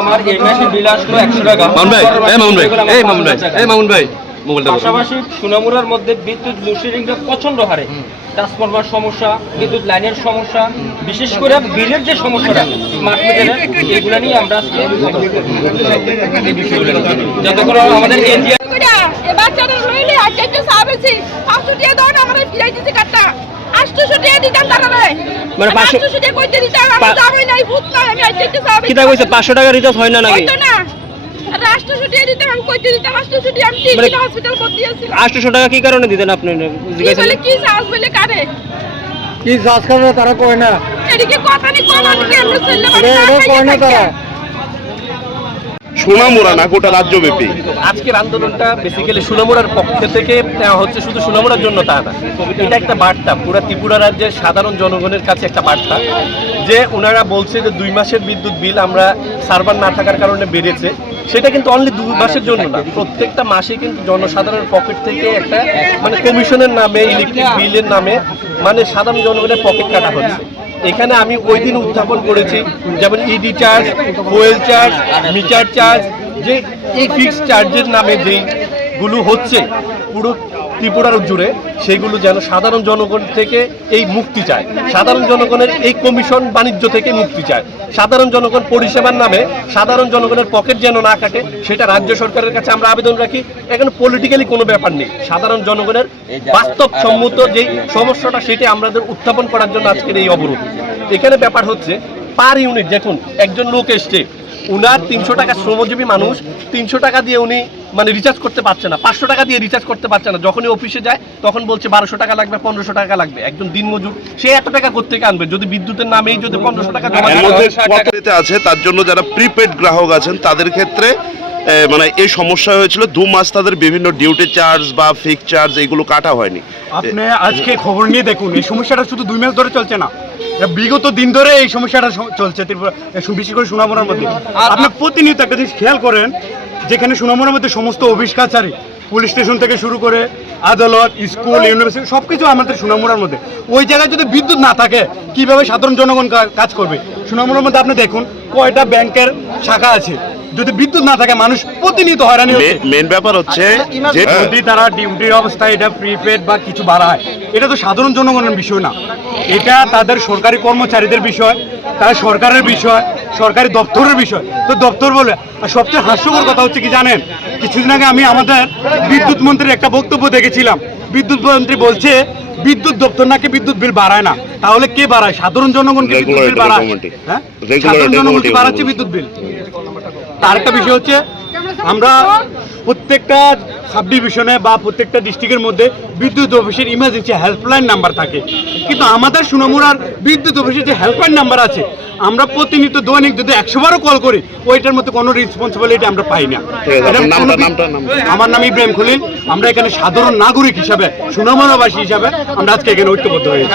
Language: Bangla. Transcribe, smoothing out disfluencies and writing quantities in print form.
আমার এই মাসে বিল আসলো 100 টাকা। পাশাপাশি সোনামুড়ার মধ্যে বিদ্যুৎ লোডশেডিংটা প্রচন্ড হারে, ট্রান্সফরমার সমস্যা, বিদ্যুৎ লাইনের সমস্যা, বিশেষ করে বিলের যে সমস্যাটা স্মার্ট মিটারের, এগুলো নিয়ে আমরা আজকে যত করে আমাদের বাচ্চাদের রইলে আজকে সাবেছি 500 টাকা দাও না আমরা ফিরাই দিতে কাটটা 800 টাকা দিতাম তারা নাই মানে 500 টাকা কইতে দিতাম আমরা যাবই নাই ভূত নাই আমি আজকে সাবেছি কিটা কইছে 500 টাকা রিচার্জ হয় না নাকি? হইতো না 800 টাকা দিতাম আমি কইতে দিতাম 800 টাকা আমি তিন হসপিটাল ভর্তি আছি। 800 টাকা কি কারণে দিতেন আপনি জিজ্ঞাসা বলে কি চার্জ বলে কারে কি চার্জ করে তারা কয় না, এদিকে কথা নি কোন আমি কেমনে চললে মানে কয় না তারা সোনামুড়া না গোটা রাজ্যব্যাপী আজকের আন্দোলনটা বেসিক্যালি সোনামুড়ার পক্ষ থেকে হচ্ছে, শুধু সোনামুড়ার জন্য তা না, এটা একটা বার্তা পুরো ত্রিপুরা রাজ্যের সাধারণ জনগণের কাছে একটা বার্তা যে ওনারা বলছে যে 2 মাসের বিদ্যুৎ বিল আমরা সার্ভার না থাকার কারণে বেড়েছে। সেটা কিন্তু অনলি 2 মাসের জন্য না, প্রত্যেকটা মাসে কিন্তু জনসাধারণের পকেট থেকে একটা মানে কমিশনের নামে, ইলেকট্রিক বিলের নামে মানে সাধারণ জনগণের পকেট কাটা হচ্ছে। এখানে আমি ওই দিন উত্থাপন করেছি যেমন ED charge, fuel charge, meter charge, যে এই ফিক্সড চার্জের নামে যেগুলো হচ্ছে পুরো ত্রিপুরার জুড়ে, সেগুলো যেন সাধারণ জনগণ থেকে এই মুক্তি চায়, সাধারণ জনগণের এই কমিশন বাণিজ্য থেকে মুক্তি চায়, সাধারণ জনগণ পরিষেবার নামে সাধারণ জনগণের পকেট যেন না কাটে, সেটা রাজ্য সরকারের কাছে আমরা আবেদন রাখি। এখানে পলিটিক্যালি কোনো ব্যাপার নেই, সাধারণ জনগণের বাস্তবসম্মত যেই সমস্যাটা সেটা আমাদের উত্থাপন করার জন্য আজকের এই অবরোধ। এখানে ব্যাপার হচ্ছে পার ইউনিট, দেখুন একজন লোক এসছে, উনার 300 টাকা, শ্রমজীবী মানুষ 300 টাকা দিয়ে উনি মানে রিচার্জ করতে পারছে না, 500 টাকা দিয়ে রিচার্জ করতে পারছে না, যখনই অফিসে যায় তখন বলছে 1200 টাকা লাগবে, 1500 টাকা লাগবে। একজন দিনমজুর সে এত টাকা কোত্থেকে আনবে যদি বিদ্যুতের নামেই যদি 1500 টাকা জমা আছে? তার জন্য যারা প্রিপেড গ্রাহক আছেন তাদের ক্ষেত্রে মানে এই সমস্যা হয়েছিল, 2 মাস তাদের বিভিন্ন ডিউটি চার্জ বা ফিক্স চার্জ এগুলো কাটা হয়নি। আপনি আজকে খবর নিয়ে দেখুন, এই সমস্যাটা শুধু 2 মাস ধরে চলছে না, বিগত দিন ধরে এই সমস্যাটা চলছে ত্রিপুরা, বিশেষ করে সোনামুড়ার মধ্যে। আপনি প্রতিনিয়ত একটা জিনিস খেয়াল করেন, যেখানে সোনামুড়ার মধ্যে সমস্ত অফিস কাছারি, পুলিশ স্টেশন থেকে শুরু করে আদালত, স্কুল, ইউনিভার্সিটি সবকিছু আমাদের সোনামুড়ার মধ্যে। ওই জায়গায় যদি বিদ্যুৎ না থাকে কিভাবে সাধারণ জনগণ কাজ করবে? সোনামুড়ার মধ্যে আপনি দেখুন কয়টা ব্যাংকের শাখা আছে, যদি বিদ্যুৎ না থাকে মানুষ প্রতিনিয়ত হয়রানি হচ্ছে। মেন ব্যাপার হচ্ছে যে যদি তারা ডিউটির অবস্থায় এটা প্রিপেড বা কিছু বাড়ায়, এটা তো সাধারণ জনগণের বিষয় না, এটা তাদের সরকারি কর্মচারীদের বিষয়, তারা সরকারের বিষয়, সরকারি দপ্তরের বিষয়। তো দপ্তর বলে, আর সবচেয়ে হাস্যকর কথা হচ্ছে কি জানেন, কিছুদিন আগে আমি আমাদের বিদ্যুৎ মন্ত্রীর একটা বক্তব্য দেখেছিলাম, বিদ্যুৎ মন্ত্রী বলছে বিদ্যুৎ দপ্তর নাকি বিদ্যুৎ বিল বাড়ায় না। তাহলে কে বাড়ায়? সাধারণ জনগণকে বিদ্যুৎ বিল বাড়ায়, হ্যাঁ সাধারণ জনগণকে বাড়াচ্ছে বিদ্যুৎ বিল। তার একটা বিষয় হচ্ছে, আমরা প্রত্যেকটা সাব ডিভিশনে বা প্রত্যেকটা ডিস্ট্রিক্টের মধ্যে বিদ্যুৎ অফিসের ইমার্জেন্সি হেল্পলাইন নাম্বার থাকে, কিন্তু আমাদের সোনামুড়ার বিদ্যুৎ অফিসের যে হেল্পলাইন নাম্বার আছে, আমরা প্রতিনিয়ত দৈনিক যদি 100 বারও কল করি, ওইটার মধ্যে কোনো রেসপন্সিবিলিটি আমরা পাই না। আমার নাম ইব্রাহিম খলিল, আমরা এখানে সাধারণ নাগরিক হিসাবে, সোনামুড়াবাসী হিসাবে আমরা আজকে এখানে ঐক্যবদ্ধ হয়েছি।